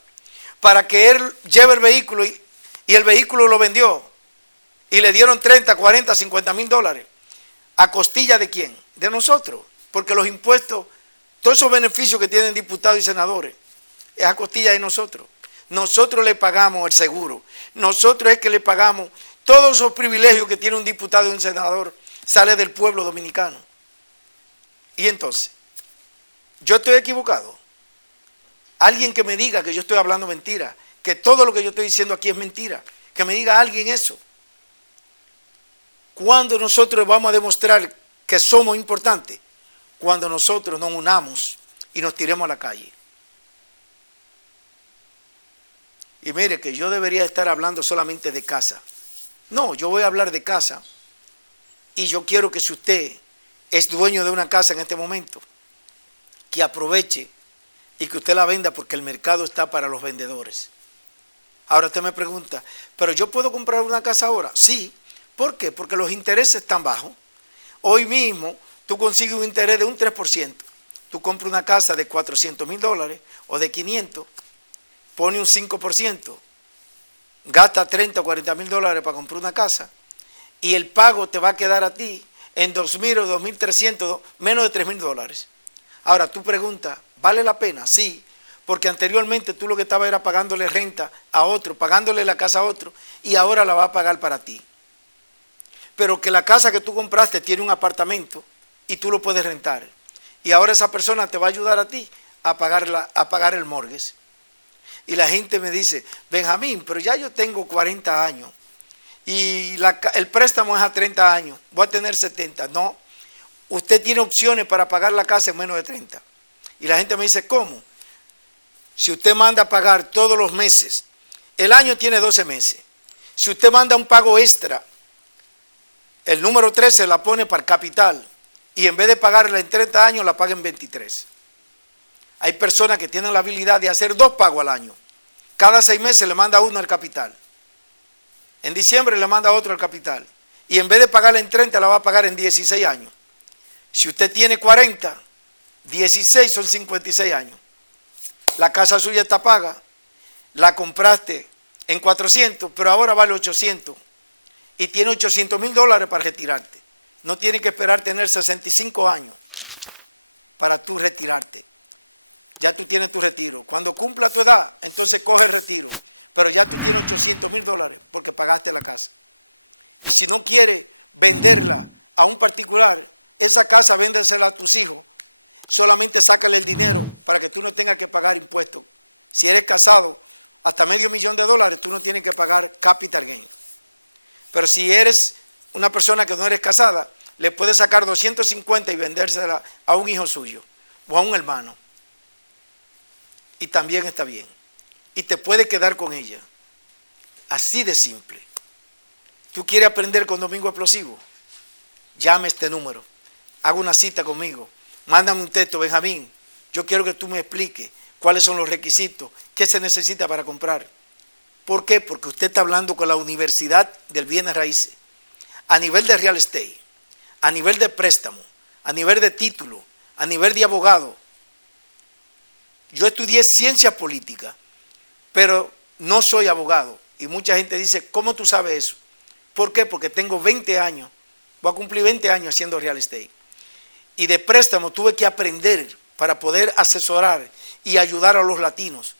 para que él lleve el vehículo y el vehículo lo vendió y le dieron 30, 40, 50 mil dólares. ¿A costilla de quién? De nosotros. Porque los impuestos, todos esos beneficios que tienen diputados y senadores, es a costilla de nosotros. Nosotros le pagamos el seguro. Nosotros es que le pagamos todos esos privilegios que tiene un diputado y un senador. Sale del pueblo dominicano. Y entonces, ¿yo estoy equivocado? Alguien que me diga que yo estoy hablando mentira, que todo lo que yo estoy diciendo aquí es mentira, que me diga alguien eso. ¿Cuándo nosotros vamos a demostrar que somos importantes? Cuando nosotros nos unamos y nos tiremos a la calle. Y mire que yo debería estar hablando solamente de casa. No, yo voy a hablar de casa. Y yo quiero que si usted es dueño de una casa en este momento, que aproveche y que usted la venda porque el mercado está para los vendedores. Ahora usted me pregunta, ¿pero yo puedo comprar una casa ahora? Sí. ¿Por qué? Porque los intereses están bajos. Hoy mismo tú consigues un interés de un 3%. Tú compras una casa de 400 mil dólares o de 500, pone un 5%, gasta 30 o 40 mil dólares para comprar una casa. Y el pago te va a quedar a ti en 2.000 o 2.300, menos de 3.000 dólares. Ahora tú preguntas, ¿vale la pena? Sí, porque anteriormente tú lo que estabas era pagándole renta a otro, pagándole la casa a otro, y ahora la va a pagar para ti. Pero que la casa que tú compraste tiene un apartamento y tú lo puedes rentar. Y ahora esa persona te va a ayudar a ti a pagar el mortgage. Y la gente me dice, Benjamín, pero ya yo tengo 40 años. Y el préstamo es a 30 años, voy a tener 70. No, usted tiene opciones para pagar la casa en menos de 30. Y la gente me dice, ¿cómo? Si usted manda a pagar todos los meses, el año tiene 12 meses. Si usted manda un pago extra, el número 13 la pone para el capital y en vez de pagarla en 30 años la paga en 23. Hay personas que tienen la habilidad de hacer 2 pagos al año. Cada 6 meses le manda uno al capital. En diciembre le manda otro al capital. Y en vez de pagarla en 30, la va a pagar en 16 años. Si usted tiene 40, 16 son 56 años. La casa suya está paga. La compraste en 400, pero ahora vale 800. Y tiene 800 mil dólares para retirarte. No tiene que esperar tener 65 años para tú retirarte. Ya tú tienes tu retiro. Cuando cumpla tu edad, entonces coge el retiro. Pero ya tú tienes 800 mil dólares porque pagaste la casa. Y si no quieres venderla a un particular, esa casa véndesela a tus hijos. Solamente sácale el dinero para que tú no tengas que pagar impuestos. Si eres casado hasta $500,000, tú no tienes que pagar capital gain. Pero si eres una persona que no eres casada, le puedes sacar 250 y vendérsela a un hijo suyo o a un hermano. Y también está bien. Y te puedes quedar con ella. Así de simple. ¿Tú quieres aprender con Domingo Explosivo? Llame a este número. Haga una cita conmigo. Mándame un texto, Benjamín. Yo quiero que tú me expliques cuáles son los requisitos, qué se necesita para comprar. ¿Por qué? Porque usted está hablando con la Universidad del Bienes Raíces. A nivel de real estate, a nivel de préstamo, a nivel de título, a nivel de abogado. Yo estudié ciencias políticas, pero no soy abogado. Y mucha gente dice, ¿cómo tú sabes eso? ¿Por qué? Porque tengo 20 años, voy a cumplir 20 años haciendo real estate. Y de préstamo tuve que aprender para poder asesorar y ayudar a los latinos.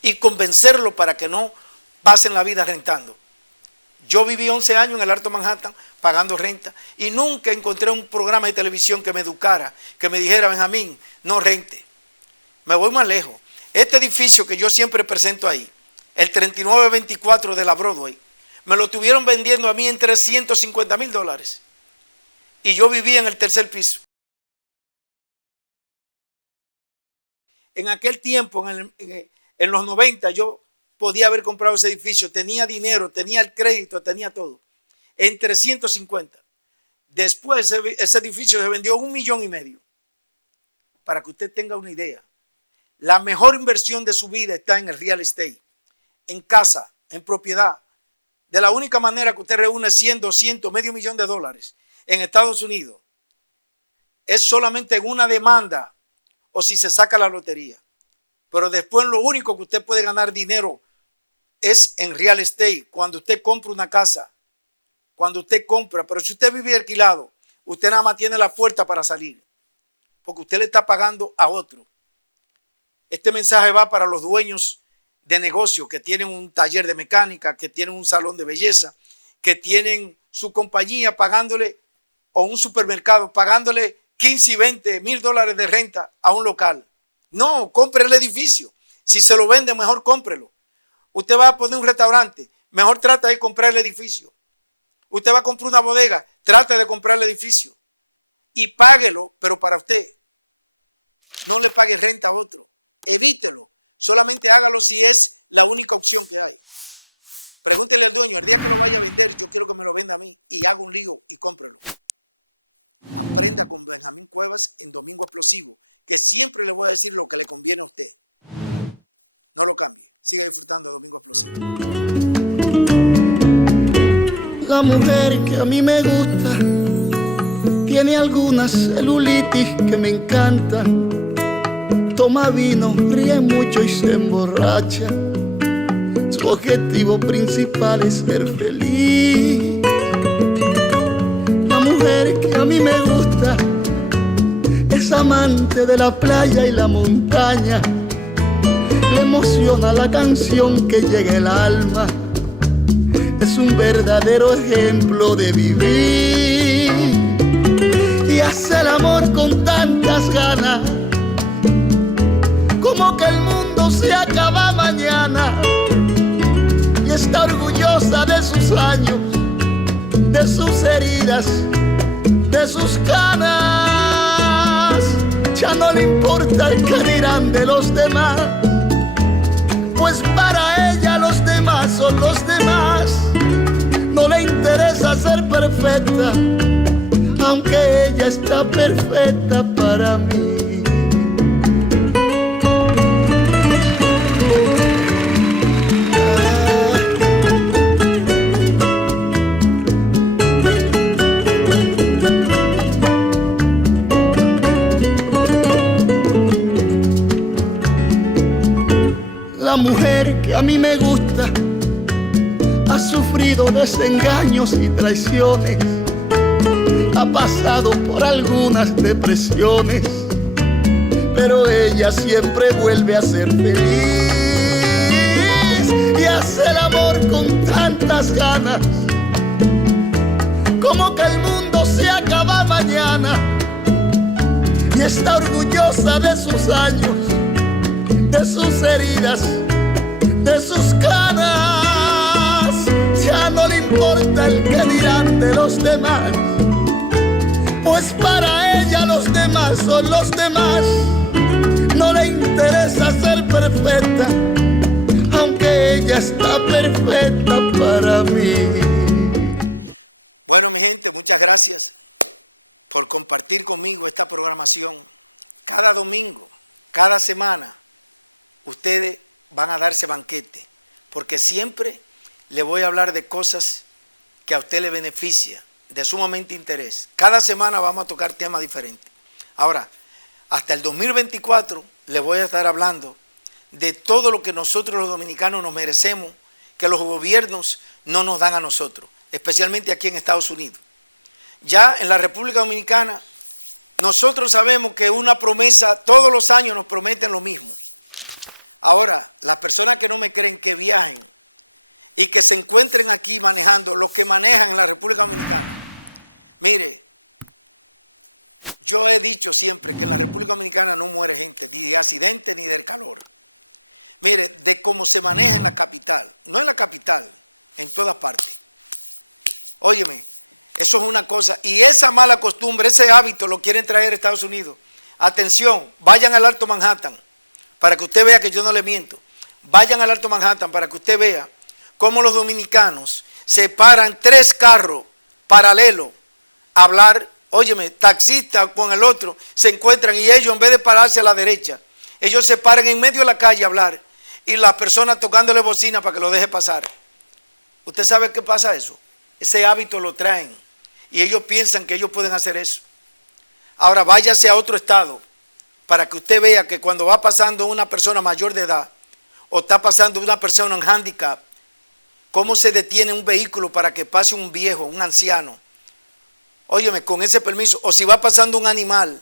Y convencerlos para que no pasen la vida rentando. Yo viví 11 años en el Alto Manhattan pagando renta y nunca encontré un programa de televisión que me educara, que me dijera, Benjamín, no rente. Me voy más lejos. Este edificio que yo siempre presento ahí, el 3924 de la Broadway, me lo estuvieron vendiendo a mí en $350,000. Y yo vivía en el tercer piso. En aquel tiempo, en los 90, yo podía haber comprado ese edificio. Tenía dinero, tenía el crédito, tenía todo. En 350. Después ese edificio se vendió $1,5 millones. Para que usted tenga una idea. La mejor inversión de su vida está en el real estate. En casa, en propiedad. De la única manera que usted reúne 100, 200, $500,000 en Estados Unidos es solamente en una demanda o si se saca la lotería. Pero después lo único que usted puede ganar dinero es en real estate, cuando usted compra una casa, cuando usted compra. Pero si usted vive alquilado, usted nada más tiene la puerta para salir, porque usted le está pagando a otro. Este mensaje va para los dueños de negocio que tienen un taller de mecánica, que tienen un salón de belleza, que tienen su compañía pagándole, o un supermercado pagándole $15 y $20,000 de renta a un local. No, compre el edificio. Si se lo vende, mejor cómprelo. Usted va a poner un restaurante, mejor trata de comprar el edificio. Usted va a comprar una bodega, trate de comprar el edificio. Y páguelo, pero para usted. No le pague renta a otro. Evítelo. Solamente hágalo si es la única opción que hay. Pregúntele al dueño, el día que lo vaya a vender, yo quiero que me lo venda a mí y haga un lío y cómprelo. Aprenda con Benjamín Cuevas en Domingo Explosivo, que siempre le voy a decir lo que le conviene a usted. No lo cambie. Siga disfrutando de Domingo Explosivo. La mujer que a mí me gusta tiene algunas celulitis que me encantan. Toma vino, ríe mucho y se emborracha. Su objetivo principal es ser feliz. La mujer que a mí me gusta es amante de la playa y la montaña. Le emociona la canción que llega al alma. Es un verdadero ejemplo de vivir. Y hace el amor con tantas ganas, como que el mundo se acaba mañana. Y está orgullosa de sus años, de sus heridas, de sus canas. Ya no le importa el que dirán de los demás, pues para ella los demás son los demás. No le interesa ser perfecta, aunque ella está perfecta para mí. La mujer que a mí me gusta ha sufrido desengaños y traiciones, ha pasado por algunas depresiones, pero ella siempre vuelve a ser feliz y hace el amor con tantas ganas, como que el mundo se acaba mañana. Y está orgullosa de sus años, de sus heridas, de sus caras. Ya no le importa el que dirán de los demás, pues para ella los demás son los demás. No le interesa ser perfecta, aunque ella está perfecta para mí. Bueno, mi gente, muchas gracias por compartir conmigo esta programación. Cada domingo, cada semana, ustedes van a darse banquete, porque siempre le voy a hablar de cosas que a usted le beneficia, de sumamente interés. Cada semana vamos a tocar temas diferentes. Ahora, hasta el 2024 le voy a estar hablando de todo lo que nosotros los dominicanos nos merecemos, que los gobiernos no nos dan a nosotros, especialmente aquí en Estados Unidos. Ya en la República Dominicana, nosotros sabemos que una promesa, todos los años nos prometen lo mismo. Ahora, las personas que no me creen, que viajen y que se encuentren aquí manejando, los que manejan en la República Dominicana. Mire, yo he dicho siempre que en la República Dominicana no muere gente, ni de accidente ni del calor. Mire, de cómo se maneja en la capital, no en la capital, en todas partes. Óyeme, eso es una cosa, y esa mala costumbre, ese hábito lo quieren traer a Estados Unidos. Atención, vayan al Alto Manhattan, para que usted vea que yo no le miento. Vayan al Alto Manhattan para que usted vea cómo los dominicanos se paran 3 carros paralelos a hablar. Óyeme, taxista con el otro, se encuentran y ellos en vez de pararse a la derecha, ellos se paran en medio de la calle a hablar y las personas tocándole bocina para que lo deje pasar. ¿Usted sabe qué pasa eso? Ese hábito lo traen y ellos piensan que ellos pueden hacer eso. Ahora váyase a otro estado para que usted vea que cuando va pasando una persona mayor de edad o está pasando una persona en handicap, cómo se detiene un vehículo para que pase un viejo, un anciano. Óyeme, con ese permiso, o si va pasando un animal,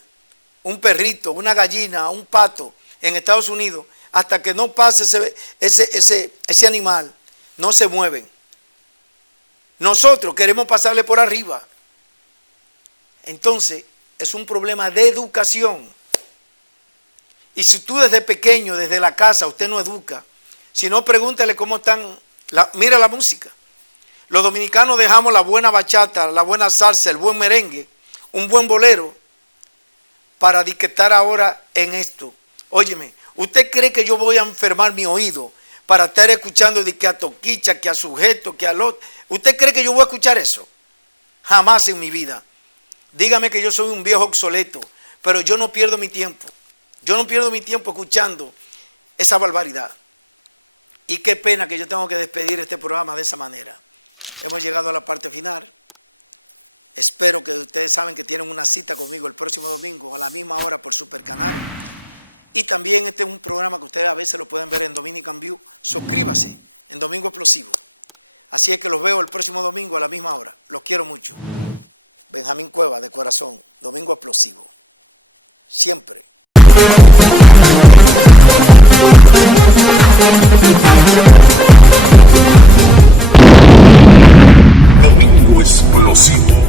un perrito, una gallina, un pato en Estados Unidos, hasta que no pase ese animal, no se mueven. Nosotros queremos pasarle por arriba. Entonces, es un problema de educación. Y si tú desde pequeño, desde la casa, usted no educa, si no, pregúntale cómo están, mira la música. Los dominicanos dejamos la buena bachata, la buena salsa, el buen merengue, un buen bolero, para disquetar ahora en esto. Óyeme, ¿usted cree que yo voy a enfermar mi oído para estar escuchando de que a Toquicha, que a Sujeto, que a Lot? ¿Usted cree que yo voy a escuchar eso? Jamás en mi vida. Dígame que yo soy un viejo obsoleto, pero yo no pierdo mi tiempo. Yo no pierdo mi tiempo escuchando esa barbaridad. Y qué pena que yo tengo que despedir este programa de esa manera. Hemos llegado a la parte final. Espero que ustedes saben que tienen una cita conmigo el próximo domingo a la misma hora por Supercanal. Y también este es un programa que ustedes a veces lo pueden ver en Dominican View. Suscríbase en Domingo Explosivo. Así es que los veo el próximo domingo a la misma hora. Los quiero mucho. Benjamín Cueva, de corazón. Domingo Explosivo. Siempre. Domingo Explosivo.